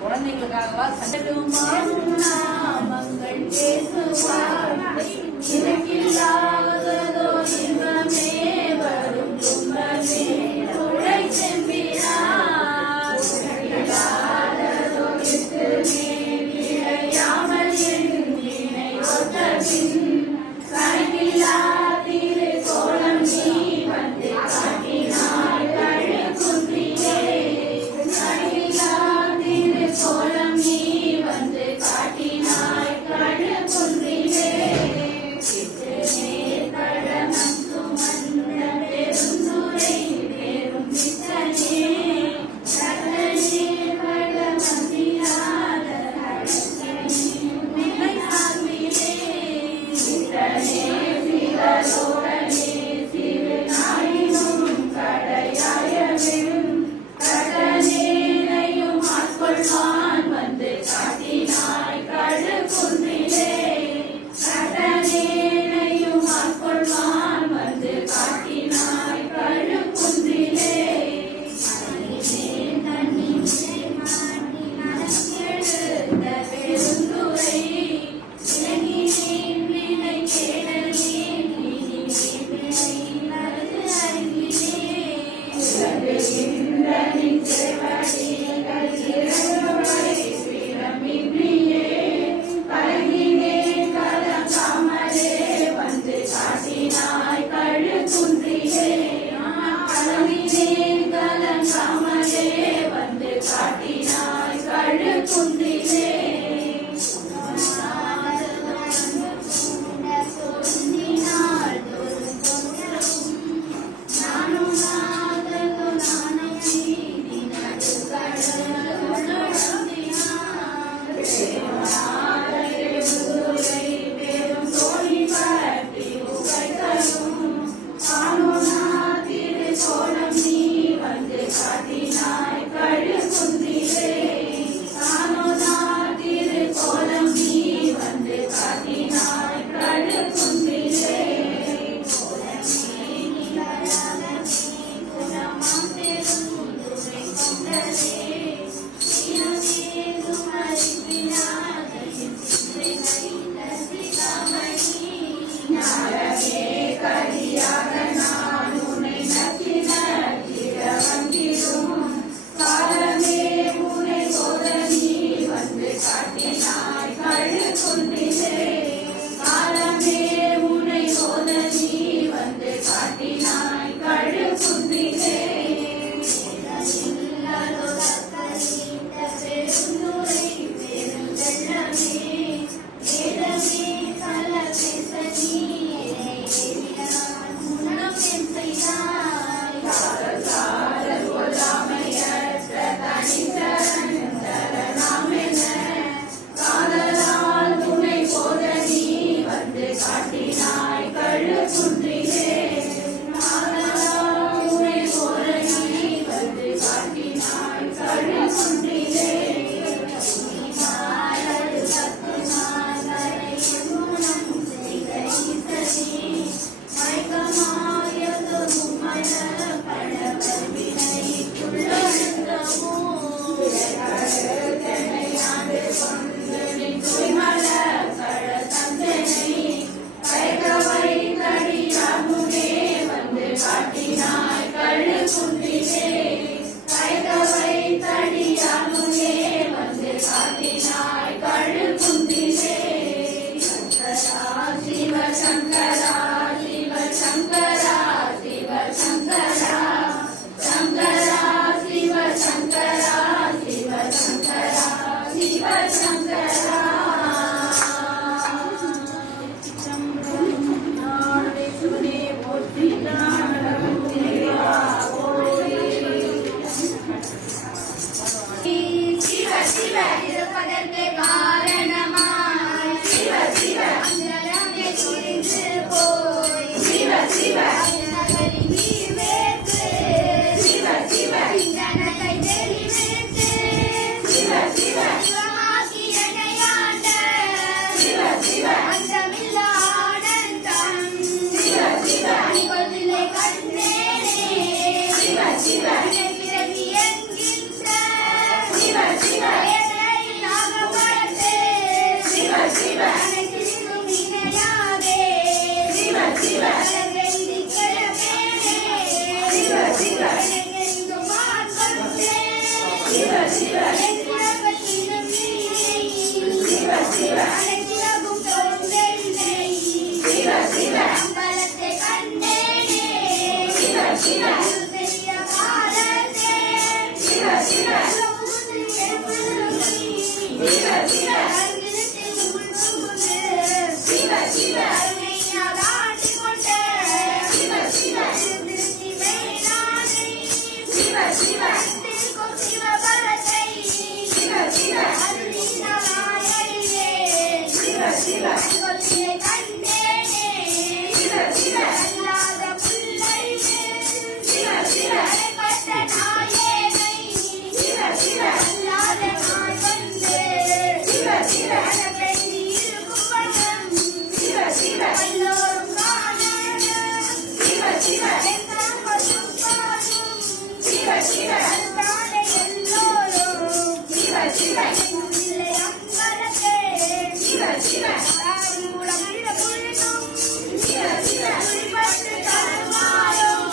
குழந்தைகளுக்காகவா நாமங்கள் பேசுவார் எனக்கில்லாததோ இன்பமே வரும் துன்பமே துளை செம்பினார் இல்லாததோ எத்துமே விளையாமல் என்னை ஒத்த பின் கணக்கில்லா திரு கோலம் நீ வந்து காட்டினாய் கழு குன்றிலே கணக்கில்லா திரு கோலம் நீ வந்து காட்டினாய் கழு குன்றிலே சித்து நேர் கடமம் சுமந்த பெருந்துரை பெரும் சித்தனே கடலே கடமந்திராத நிலை சார்பிலே சித்தனே சிவலோகனே சிறு நாயினும் கடையாயவிடும் கடனேனையும் ஆட்கொள்வான் வந்து காட்டினாய் கழு குன்றிலே கடனேனையும் ஆட்கொள்வான் வந்து காட்டினாய் கழு குன்றிலே தண்ணீர் மாட்டி நடக்கெழுந்த பெருந்துரை இலங்கினேன் வினை கேடலேன் இனி வினை நல்கு அறிவினேன் செவடிகள் இரண்டுவரை ஸ்ரீரமின்றியே கலங்கினேன் கலங்காமலே வந்து காட்டினாய் கழு குன்றிலே கலங்கினேன் கலங்காமலே வந்து காட்டினாய் கழு குன்றிலே சொன்னினாள் தொழும் தொண்டரும் நானும் நாதலோ நாணம் நீதி நடுக்கடலுரை பெரும் தோணி பற்றி உகைகளும் காணோனா திரு கோலம் நீ வந்து காட்டினாய் கழு குன்றிலே காணோனா சிவ பிறவி என்கின்ற சிவ சிவ நாகப்படத்தே சிவ சிவ அனைத்திலும் இணையாதே சிவ சிவ அழகெய்தி கிழமேனே சிவ சிவ அழகெய்தும் மார்க்கத்தே சிவ சிவ எங்கிழப்பத்திலும் நீ சிவ சிவ அனைத்திலகும் தொழுந்தென்னை சிவ சிவ அம்பலத்தை கண்டேனே சிவ சிவ பெரிய பாரதே சிவ சிவ சிவ சிவ சிவ சிவ அருமையாதாட்டி கொண்ட சிவ சிவ சிவ சிவ திருக்கும் சிவபலத்தை சிவ சிவ அருளினாயே சிவ சிவ சொல்லியை கண்டேனே சிவ சிவ அல்லாத புல்லை சிவ சிவ அடைப்பட்ட நாயேனை சிவ சிவ அல்லாத நாய் வந்து சிவ சிவ அழகெய்தி இருக்கும் வண்ணம் சிவ சிவ எல்லோரும் காண சிவ சிவ எல்லாம் கொஞ்சம் பாடும் சிவ சிவ அல்லாத எல்லோரும் சிவ சிவ இல்லை அம்பலத்தே சிவ சிவ ஆதிமூலம் இடமுள்ளும் சிவ சிவ குறிப்பட்டு தருவாரும்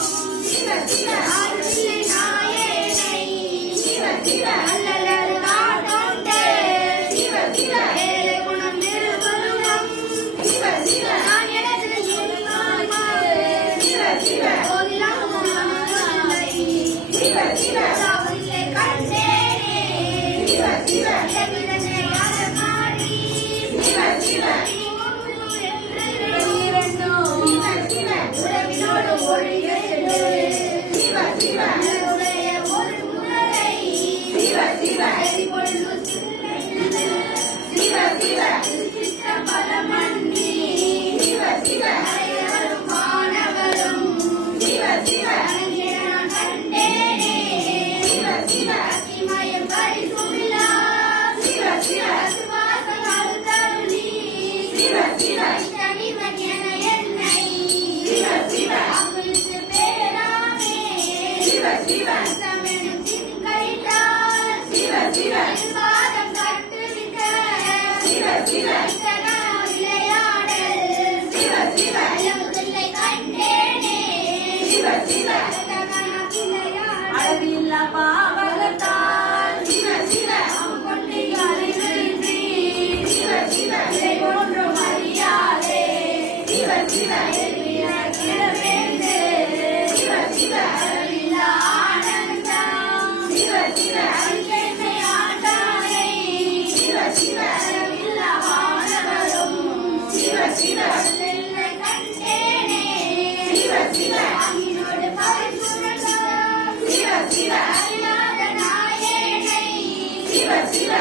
சிவ சிவ ஆதியை நாயேனை சிவ சிவ அல்லலர் காட்டோண்டே சிவ சிவ ஏழை குணம் திருவருணம் சிவ சிவ நான் எனது என்னாய்மாறு சிவ சிவ போதிலாம் குணமில்லை சிவ சிவ சாவில்லை கண்டேனே சிவ சிவ இடமிடனே யாரமாடி சிவ சிவ உறவினோடு ஒழியது சிவ சிவ உடைய ஒரு முறை சிவ சிவ பொழுது சிவ சிவ சித்திரபலமன்னி சிவ சிவ அனைவரும் மாணவரும் சிவ சிவ நான் கண்டேனே சிவ சிவ அத்திமயம் பரிசுமில்லா சிவ சிவ சுவாசம் அருந்தருளி சிவ சிவ தனிவன் என என்னை சிவ சிவ அமிழ்த்து பேராமே சிவ சிவ சமெனும் திங்களைத்தார் சிவ சிவ பாதம் கட்டுவிக்க சிவ சிவ விளையாடல் சிவ சிவ இளமுதில்லை கண்டேனே சிவ சிவ அளவில்லா பாவகத்தால் சிவ சிவ கொண்டு அறிவின்றி சிவ சிவ இதை போன்றும் அறியாதே சிவ சிவ கிடவேண்டு சிவ சிவ அளவில்லா ஆனந்தம் சிவ சிவ அருகேமை ஆண்டானை சிவ சிவ அளவில்லா மாணவரும் சிவ சிவ இல்லை கண்டேனே சிவ சிவ அகினோடு பரிசுரம் சிவ சிவ அறியாத நாயேனை சிவ சிவ